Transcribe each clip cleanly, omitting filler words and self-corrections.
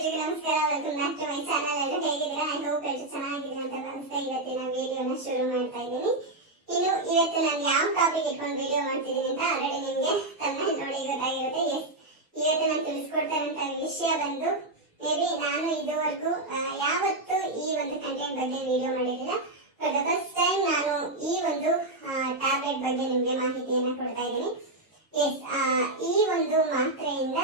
ಎಲ್ರಿಗೂ ನಮಸ್ಕಾರ. Welcome back to my channel. ಎಲ್ಲರೂ ಹೇಗಿದ್ದೀರಾ? ಐ ಹೋಪ್ ಎಲ್ಲರೂ ಚೆನ್ನಾಗಿದ್ದೀರಾ ಅಂತ ಭಾವಿಸ್ತಾ ಇವತ್ತಿನ ವಿಡಿಯೋನ ಶುರು ಮಾಡ್ತಾ ಇದ್ದೀನಿ. ಇನ್ನು ಇವತ್ತು ನಾನು ಯಾವ ಟಾಪಿಕ್ ಇಟ್ಕೊಂಡು ವಿಡಿಯೋ ಮಾಡ್ತಿದ್ದೀನಿ ಅಂತ ಆಲ್ರೆಡಿ ನಿಮಗೆ ತಮ್ಮಲ್ಲಿ ನೋಡಿ ಗೊತ್ತಾಗಿರುತ್ತೆ. ಇವತ್ತು ನಾನು ತಿಳಿಸ್ಕೊಡ್ತಾರಂತ ವಿಷಯ ಬಂದು ಮೇ ಬಿ ನಾನು ಇದುವರೆಗೂ ಯಾವತ್ತು ಈ ಒಂದು ಕಂಟೆಂಟ್ ಬಗ್ಗೆ ವಿಡಿಯೋ ಮಾಡಿರಲಿಲ್ಲ. ಫಾರ್ ದ ಫಸ್ಟ್ ಟೈಮ್ ನಾನು ಈ ಒಂದು ಟ್ಯಾಬ್ಲೆಟ್ ಬಗ್ಗೆ ನಿಮಗೆ ಮಾಹಿತಿಯನ್ನು ಕೊಡ್ತಾ ಇದ್ದೀನಿ. ಈ ಒಂದು ಮಾತ್ರೆಯಿಂದ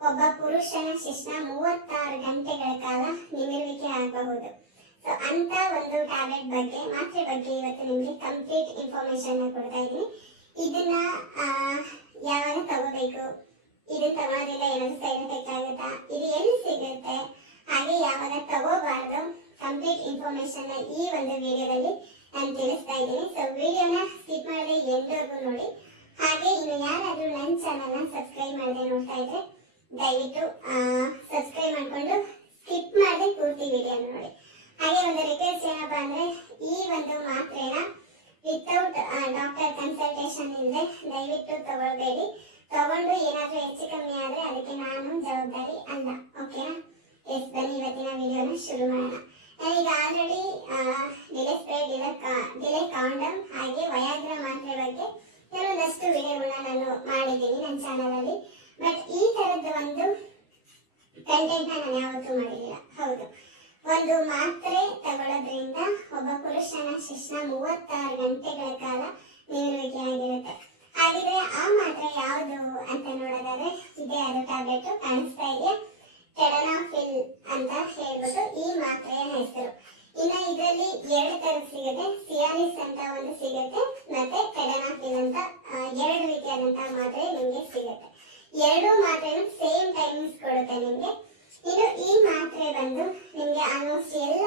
ಒಬ್ಬ ಪುರುಷನ ಶಿಶ್ನ 36 ಗಂಟೆಗಳ ಕಾಲ ನಿಮಿರುವಿಕೆ ಆಗಬಹುದು. ಸೊ ಅಂತ ಒಂದು ಟ್ಯಾಬ್ಲೆಟ್ ಬಗ್ಗೆ ಮಾತ್ರೆ ಬಗ್ಗೆ ಇವತ್ತು ನಿಮಗೆ ಕಂಪ್ಲೀಟ್ ಇನ್ಫಾರ್ಮೇಶನ್ ಕೊಡ್ತಾ ಇದ್ದೀನಿ. ಇದನ್ನ ಯಾವಾಗ ತಗೋಬೇಕು, ಇದನ್ನ ತಗೊಳ್ಳೋದ್ರಿಂದ ಏನಾದ್ರು ಸೈಡ್ ಎಫೆಕ್ಟ್ ಆಗುತ್ತಾ, ಇದು ಎಲ್ಲಿ ಸಿಗುತ್ತೆ, ಹಾಗೆ ಯಾವಾಗ ತಗೋಬಾರ್ದು, ಕಂಪ್ಲೀಟ್ ಇನ್ಫಾರ್ಮೇಶನ್ ಈ ಒಂದು ವಿಡಿಯೋದಲ್ಲಿ ನಾನು ತಿಳಿಸ್ತಾ ಇದ್ದೀನಿ. ಸೊ ವಿಡಿಯೋನ ಸ್ಕಿಪ್ ಮಾಡದೆ ಎಂಡ್ವರೆಗೂ ನೋಡಿ. ಹಾಗೆ ಇನ್ನು ಯಾರಾದ್ರೂ ನನ್ನ ಚಾನಲ್ನ ಸಬ್ಸ್ಕ್ರೈಬ್ ಮಾಡದೆ ನೋಡ್ತಾ ಇದ್ರೆ ದಯವಿಟ್ಟು ಸಬ್ಸ್ಕ್ರೈಬ್ ಮಾಡ್ಕೊಂಡು ಸ್ಕಿಪ್ ಮಾಡದೆ ಪೂರ್ತಿ ವಿಡಿಯೋ ನೋಡಿ. ಹಾಗೆ ಒಂದು ರಿಕ್ವೆಸ್ಟ್ ಏನಪ್ಪಾ ಅಂದ್ರೆ, ಈ ಒಂದು ಮಾತ್ರೆನ ವಿತೌಟ್ ಡಾಕ್ಟರ್ ಕನ್ಸಲ್ಟೇಷನ್ ಇಲ್ಲದೆ ದಯವಿಟ್ಟು ತಗೊಳ್ಬೇಡಿ. ತಗೊಂಡು ಏನಾದ್ರೂ ಹೆಚ್ಚು ಕಮ್ಮಿ ಆದ್ರೆ ಅದಕ್ಕೆ ನಾನು ಜವಾಬ್ದಾರಿ ಅಲ್ಲ. ಓಕೆನಾ? ಬನ್ನಿ ಇವತ್ತಿನ ವಿಡಿಯೋನ ಶುರು ಮಾಡೋಣ. ನಾನೀಗ already delay spray, delay condom ಹಾಗೆ ವಯಾಗ್ರಾ ಮಾತ್ರೆ ಬಗ್ಗೆ ಕೆಲವೊಂದಷ್ಟು ವಿಡಿಯೋಗಳನ್ನ ನಾನು ಮಾಡಿದ್ದೀನಿ ನನ್ನ ಚಾನಲ್ ಅಲ್ಲಿ. ಬಟ್ ಈ ತರದ್ದು ಒಂದು ಕಂಟೆಂಟ್ ನಾನು ಯಾವತ್ತೂ ಮಾಡಿರಲಿಲ್ಲ. ಹೌದು, ಒಂದು ಮಾತ್ರೆ ತಗೊಳ್ಳೋದ್ರಿಂದ ಒಬ್ಬ ಪುರುಷನ ಶಿಶ್ನ 36 ಗಂಟೆಗಳ ಕಾಲ ನಿಮಿರುವಿಕೆ ಆಗಿರುತ್ತೆ. ಹಾಗಿದ್ರೆ ಆ ಮಾತ್ರೆ ಯಾವುದು ಅಂತ ನೋಡೋದಾದ್ರೆ ಇದೇ ಅದು ಟ್ಯಾಬ್ಲೆಟ್ ಕಾಣಿಸ್ತಾ ಇದೆಯಾ, ಟೆಡನಾಫಿಲ್ ಅಂತ ಹೇಳ್ಬಿಟ್ಟು ಈ ಮಾತ್ರೆಯ ಹೆಸರು. ಇನ್ನು ಇದರಲ್ಲಿ 2 ತರದ್ದು ಸಿಗುತ್ತೆ. ಸಿಯಾಲಿಸ್ ಅಂತ ಒಂದು ಸಿಗುತ್ತೆ, ಮತ್ತೆ ಟೆಡನಾಫಿಲ್ ಅಂತ 2 ರೀತಿಯಾದಂತಹ ಮಾತ್ರೆ ನಿಮಗೆ ಸಿಗುತ್ತೆ. 2 ಮಾತ್ರೆನೂ ಸೇಮ್ ಟೈಮಿಂಗ್ಸ್ ಕೊಡುತ್ತೆ ನಿಮಗೆ. ಇನ್ನು ಈ ಮಾತ್ರೆ ಬಂದು ನಿಮಗೆ ಆಲ್ಮೋಸ್ಟ್ ಎಲ್ಲ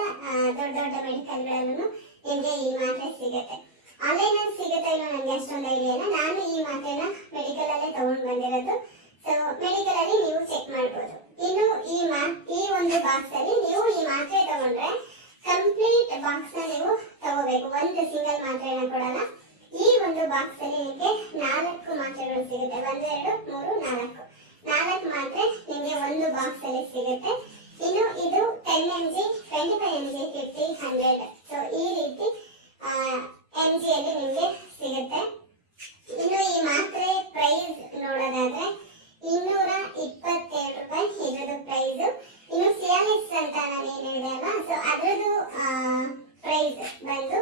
ದೊಡ್ಡ ದೊಡ್ಡ ಮೆಡಿಕಲ್ಗಳಲ್ಲೂ ನಿಮಗೆ ಈ ಮಾತ್ರೆ ಸಿಗುತ್ತೆ. ಆನ್ಲೈನ್ ಅಲ್ಲಿ ಸಿಗುತ್ತೆ ಇಲ್ಲ ನನಗೆ ಅಷ್ಟೊಂದು ಐಡಿಯಾ ಇಲ್ಲ. ನಾನು ಈ ಮಾತ್ರೆನ ಮೆಡಿಕಲ್ ಅಲ್ಲೇ ತಗೊಂಡು ಬಂದಿರೋದು. ಸೊ ಮೆಡಿಕಲ್ ಅಲ್ಲಿ ನೀವು ಚೆಕ್ ಮಾಡ್ಬೋದು. ಇನ್ನು ಈ ಒಂದು ಬಾಕ್ಸ್ ಅಲ್ಲಿ ನೀವು ಈ ಮಾತ್ರೆ ತಗೊಂಡ್ರೆ ಕಂಪ್ಲೀಟ್ ಬಾಕ್ಸ್ ನ ನೀವು ತಗೋಬೇಕು. ಒಂದು ಸಿಂಗಲ್ ಮಾತ್ರೆನ ಕೊಡಲ್ಲ. ಈ ಒಂದು ಬಾಕ್ಸ್ ಅಲ್ಲಿ ನಿಮಗೆ 4 ಮಾತ್ರೆಗಳು ಸಿಗುತ್ತೆ. 1 2 3 4 ಮಾತ್ರೆ ನಿಮಗೆ ಒಂದು ಬಾಕ್ಸ್ ಅಲ್ಲಿ ಸಿಗುತ್ತೆ. ಇನ್ನು ಇದು 10 mg, 25 mg, 50, 100 ಸೊ ಈ ರೀತಿ mg ಅಲ್ಲಿ ನಿಮಗೆ ಸಿಗುತ್ತೆ. ಇನ್ನು ಈ ಮಾತ್ರೆ ಪ್ರೈಸ್ ನೋಡೋದಾದ್ರೆ 227 ರೂಪಾಯಿ ಇದ್ರದ್ದು ಪ್ರೈಸ್. ಇನ್ನು ಸಿಯಾಲಿಸ್ ಅಂತ ನಾನು ಏನ್ ಹೇಳಿದೆ ಅಲ್ವಾ, ಸೊ ಅದ್ರದ್ದು ಪ್ರೈಸ್ ಬಂದು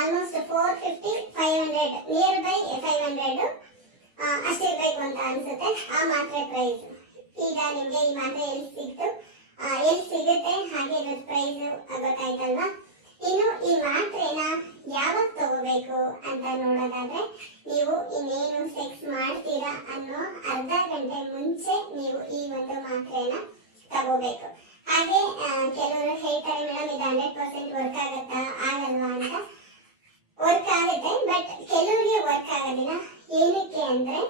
ಆಲ್ಮೋಸ್ಟ್ 450, 500 ನಿಯರ್ ಬೈ 500 ಅಷ್ಟೇ ಇರಬೇಕು ಅಂತ ಅನ್ಸುತ್ತೆ ಆ ಮಾತ್ರೆ ಪ್ರೈಸ್. ಈಗ ನಿಮ್ಗೆ ಈ ಮಾತ್ರೆ ಎಲ್ಲಿ ಸಿಗುತ್ತೆ ಹಾಗೆ ಇದ್ರದ್ದು ಪ್ರೈಸ್ ಗೊತ್ತಾಯ್ತಲ್ವಾ. ಇನ್ನು ಈ ಮಾತ್ರೆನ ಯಾವಾಗ ತಗೋಬೇಕು ಅಂತ ನೋಡೋದಾದ್ರೆ, ನೀವು ಇನ್ನೇನು ಸೆಕ್ಸ್ ಮಾಡ್ತೀರಾ ಅನ್ನೋ ಅರ್ಧ ಗಂಟೆ ಮುಂಚೆ ನೀವು ಈ ಒಂದು ಮಾತ್ರೆನ ತಗೋಬೇಕು. ಹಾಗೆ ಕೆಲವರು ಹೇಳ್ತಾರೆ, ಮೇಡಮ್ ಇದು 100% ವರ್ಕ್ ಆಗುತ್ತಾ ಆಗಲ್ವಾ ಅಂತ. ವರ್ಕ್ ಆಗುತ್ತೆ, ಬಟ್ ಕೆಲವರಿಗೆ ವರ್ಕ್ ಆಗೋದಿಲ್ಲ. ಏನಕ್ಕೆ ಅಂದ್ರೆ,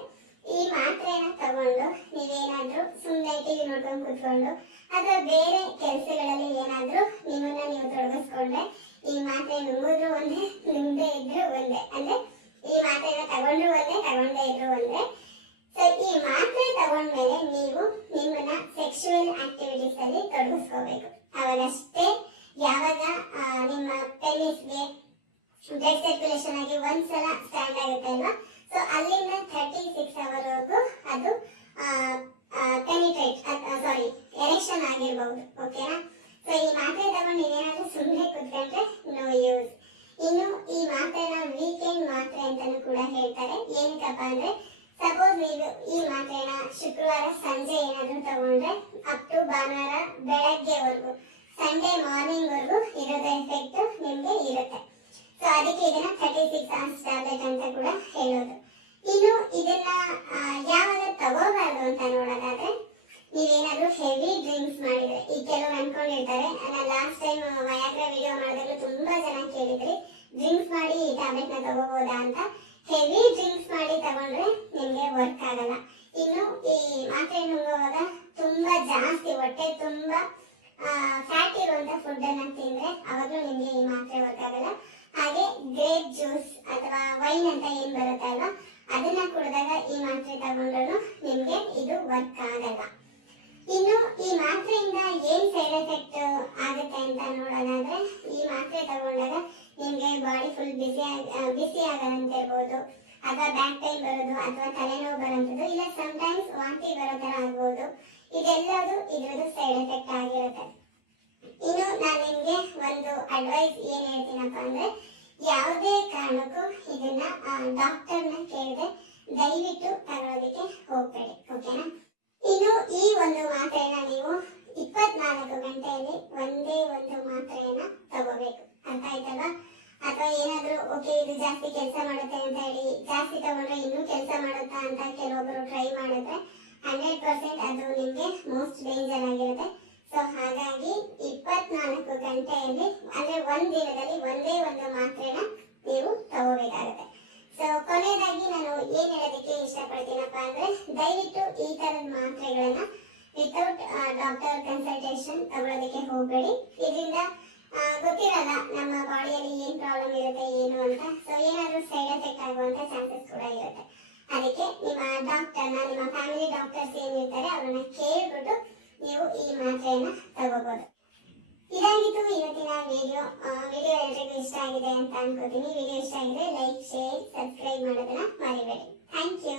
ಈ ಮಾತ್ರೆನ ತಗೊಂಡು ನೀವೇನಾದ್ರೂ ಸುಮ್ಮನೆ ಟಿವಿ ನೋಡ್ಕೊಂಡು ಕುತ್ಕೊಂಡು ಅಥವಾ ಬೇರೆ ಕೆಲಸಗಳಲ್ಲಿ ಏನಾದ್ರೂ ನಿಮ್ಮನ್ನ ನೀವು ತೊಡಗಿಸ್ಕೊಂಡ್ರೆ ಈ ಮಾತ್ರೆ ನುಂಗಿದ್ರು ಒಂದೇ, ನುಂಗದೆ ಇದ್ರು ಒಂದೇ. ಅಂದ್ರೆ ಈ ಮಾತ್ರೆನ ತಗೊಂಡ್ರು ಒಂದೇ, ತಗೊಂಡೇ ಇದ್ರು ಒಂದೇ. ಸೊ ಈ ಮಾತ್ರೆ ತಗೊಂಡ್ಮೇಲೆ ನೀವು ನಿಮ್ಮನ್ನ ಸೆಕ್ಸುವಲ್ ಆಕ್ಟಿವಿಟೀಸ್ ಅಲ್ಲಿ ತೊಡಗಿಸ್ಕೋಬೇಕು. ಅವಾಗಷ್ಟೇ ಯಾವಾಗ ನಿಮ್ಮ ಪೆನಿಸ್ಗೆ ಬ್ಲಡ್ ಸರ್ಕ್ಯುಲೇಷನ್ ಆಗಿ ಒಂದ್ಸಲ ಸ್ಟ್ಯಾಂಡ್ ಆಗುತ್ತೆ ಅಲ್ವಾ, ಸೊ ಅಲ್ಲಿಂದ 36 ಅವರ್ ವರೆಗೂ ಅದು ಎರೆಕ್ಷನ್ ಆಗಿರಬಹುದು. ಓಕೆನಾ? ಸೊ ಈ ಮಾತ್ರೆ ತಗೊಂಡು ನೀವೇನಾದ್ರೂ ಸುಮ್ಮನೆ ಕುತ್ಕೊಂಡ್ರೆ ನೋ ಯೂಸ್. ಇನ್ನು ಈ ಮಾತ್ರೆನ ವೀಕೆಂಡ್ ಮಾತ್ರೆ ಅಂತಾನು ಕೂಡ ಹೇಳ್ತಾರೆ. ಏನಕ್ಕಪ್ಪ ಅಂದ್ರೆ, ಸಪೋಸ್ ನೀವು ಈ ಮಾತ್ರೆನ ಶುಕ್ರವಾರ ಸಂಜೆ ಏನಾದ್ರೂ ತಗೊಂಡ್ರೆ ಅಪ್ ಟು ಭಾನುವಾರ ಬೆಳಗ್ಗೆವರೆಗೂ, ಸಂಡೇ ಮಾರ್ನಿಂಗ್ ವರೆಗೂ ಇರೋದ ಎಫೆಕ್ಟ್ ನಿಮ್ಗೆ ಇರುತ್ತೆ. ಸೊ ಅದಕ್ಕೆ ಇದನ್ನ 36 hours ಟ್ಯಾಬ್ಲೆಟ್ ಅಂತ ಕೂಡ ಹೇಳೋದು. ಇನ್ನು ಇದನ್ನ ಯಾವಾಗ ತಗೋಬಾರ್ದು ಅಂತ ನೋಡೋದಾದ್ರೆ, ನೀವೇನಾದ್ರೂ ಹೆವಿ ಡ್ರಿಂಕ್ಸ್ ಮಾಡಿದ್ರೆ, ಈ ಕೆಲವರು ಅನ್ಕೊಂಡಿರ್ತಾರೆ, ನಾನು ಲಾಸ್ಟ್ ಟೈಮ್ ವಯಾಗ್ರಾ ವಿಡಿಯೋ ಮಾಡಿದಾಗಲೂ ತುಂಬಾ ಜನ ಕೇಳಿದ್ರಿ ಡ್ರಿಂಕ್ಸ್ ಮಾಡಿ ಈ ಟ್ಯಾಬ್ಲೆಟ್ ನ ತಗೋಬಹುದಾ ಅಂತ. ಹೆವಿ ಡ್ರಿಂಕ್ಸ್ ಮಾಡಿ ತಗೊಂಡ್ರೆ ನಿಮ್ಗೆ ವರ್ಕ್ ಆಗಲ್ಲ. ಇನ್ನು ಈ ಮಾತ್ರೆ ನುಂಗುವಾಗ ತುಂಬಾ ಜಾಸ್ತಿ ಹೊಟ್ಟೆ ತುಂಬಾ ಫ್ಯಾಟ್ ಇರುವಂತ ಫುಡ್ ಅನ್ನ ತಿಂದ್ರೆ ಅವಾಗ್ಲೂ ನಿಮ್ಗೆ ಈ ಮಾತ್ರೆ ವರ್ಕ್ ಆಗಲ್ಲ. ಹಾಗೆ ಗ್ರೇಪ್ ಜ್ಯೂಸ್ ಅಥವಾ ವೈನ್ ಅಂತ ಏನ್ ಬರುತ್ತೆ ಅಲ್ವಾ, ಅದನ್ನ ಕುಡಿದಾಗ ಈ ಮಾತ್ರೆ ತಗೊಂಡ್ರು ನಿಮ್ಗೆ ಇದು ವರ್ಕ್ ಆಗಲ್ಲ. ಇನ್ನು ಈ ಮಾತ್ರೆಯಿಂದ ಏನ್ ಸೈಡ್ ಎಫೆಕ್ಟ್ ಆಗುತ್ತೆ ಅಂತ ನೋಡೋದಾದ್ರೆ, ಈ ಮಾತ್ರೆ ತಗೊಂಡಾಗ ನಿಮ್ಗೆ ಬಾಡಿ ಫುಲ್ ಬಿಸಿ ಆಗಂತಿರ್ಬೋದು, ಅಥವಾ ಬ್ಯಾಕ್ ಪೈನ್ ಬರೋದು, ಅಥವಾ ತಲೆನೋವು ಬರೋಂಥದ್ದು, ಇಲ್ಲ ಸಮ್ಟೈಮ್ಸ್ ವಾಂತಿ ಬರೋ ತರ ಆಗ್ಬೋದು. ಇದೆಲ್ಲದು ಇದ್ರದ್ದು ಸೈಡ್ ಎಫೆಕ್ಟ್ ಆಗಿರುತ್ತೆ. ಇನ್ನು ನಾನು ನಿಮ್ಗೆ ಒಂದು ಅಡ್ವೈಸ್ ಏನ್ ಹೇಳ್ತೀನಪ್ಪ ಅಂದ್ರೆ, ಯಾವುದೇ ಕಾರಣಕ್ಕೂ ಇದನ್ನ ಡಾಕ್ಟರ್ನ ಕೇಳದೆ ದಯವಿಟ್ಟು ತಗೊಳ್ಳೋದಕ್ಕೆ ಹೋಗ್ಬೇಡಿ, ಓಕೆನಾ? ಇನ್ನು ಈ ಒಂದು ಮಾತ್ರೆನ ನೀವು 24 ಗಂಟೆಯಲ್ಲಿ ಒಂದೇ ಒಂದು ಮಾತ್ರೆಯನ್ನ ತಗೋಬೇಕು, ಅರ್ಥ ಆಯ್ತಲ್ವಾ? ಅಥವಾ ಏನಾದ್ರೂ ಓಕೆ ಇದು ಜಾಸ್ತಿ ಕೆಲಸ ಮಾಡುತ್ತೆ ಅಂತ ಹೇಳಿ ಜಾಸ್ತಿ ತಗೊಂಡ್ರೆ ಇನ್ನೂ ಕೆಲಸ ಮಾಡುತ್ತಾ ಅಂತ ಕೆಲವೊಬ್ರು ಟ್ರೈ ಮಾಡಿದ್ರೆ 100% ಅದು ನಿಮ್ಗೆ ಮೋಸ್ಟ್ ಡೇಂಜರ್ ಆಗಿರುತ್ತೆ. ಸೊ ಹಾಗಾಗಿ 24 ಗಂಟೆಯಲ್ಲಿ ಅಂದ್ರೆ ಒಂದ್ ದಿನದಲ್ಲಿ ಒಂದೇ ಒಂದು ಮಾತ್ರೆನ ನೀವು ತಗೋಬೇಕಾಗುತ್ತೆ. ಸೊ ಕೊನೆಯದಾಗಿ ನಾನು ಏನ್ ಹೇಳೋದಕ್ಕೆ ಇಷ್ಟಪಡ್ತೀನಪ್ಪ ಅಂದ್ರೆ, ದಯವಿಟ್ಟು ಈ ತರದ ಮಾತ್ರೆಗಳನ್ನ ವಿತೌಟ್ ಡಾಕ್ಟರ್ ಕನ್ಸಲ್ಟೇಷನ್ ತಗೊಳ್ಳೋದಕ್ಕೆ ಹೋಗ್ಬೇಡಿ. ಇದರಿಂದ ಗೊತ್ತಿರಲ್ಲ ನಮ್ಮ ಬಾಡಿಯಲ್ಲಿ ಏನ್ ಪ್ರಾಬ್ಲಮ್ ಇರುತ್ತೆ ಏನು ಅಂತ. ಸೊ ಏನಾದ್ರೂ ಸೈಡ್ ಎಫೆಕ್ಟ್ ಆಗುವಂತ ಚಾನ್ಸಸ್ ಕೂಡ ಇರುತ್ತೆ. ಅದಕ್ಕೆ ನಿಮ್ಮ ಡಾಕ್ಟರ್ನ, ನಿಮ್ಮ ಫ್ಯಾಮಿಲಿ ಡಾಕ್ಟರ್ಸ್ ಏನಿರ್ತಾರೆ ಅವ್ರನ್ನ ಕೇಳ್ಬಿಟ್ಟು ನೀವು ಈ ಮಾತ್ರೆಯನ್ನ ತಗೋಬಹುದು. ಇದಾಗಿತ್ತು ಇವತ್ತಿನ ವಿಡಿಯೋ. ಎಲ್ರಿಗೂ ಇಷ್ಟ ಆಗಿದೆ ಅಂತ ಅನ್ಕೋತೀನಿ. ವಿಡಿಯೋ ಇಷ್ಟ ಆಗಿದೆ ಲೈಕ್, ಶೇರ್, ಸಬ್ಸ್ಕ್ರೈಬ್ ಮಾಡೋದನ್ನ ಮರಿಬೇಡಿ. Thank you.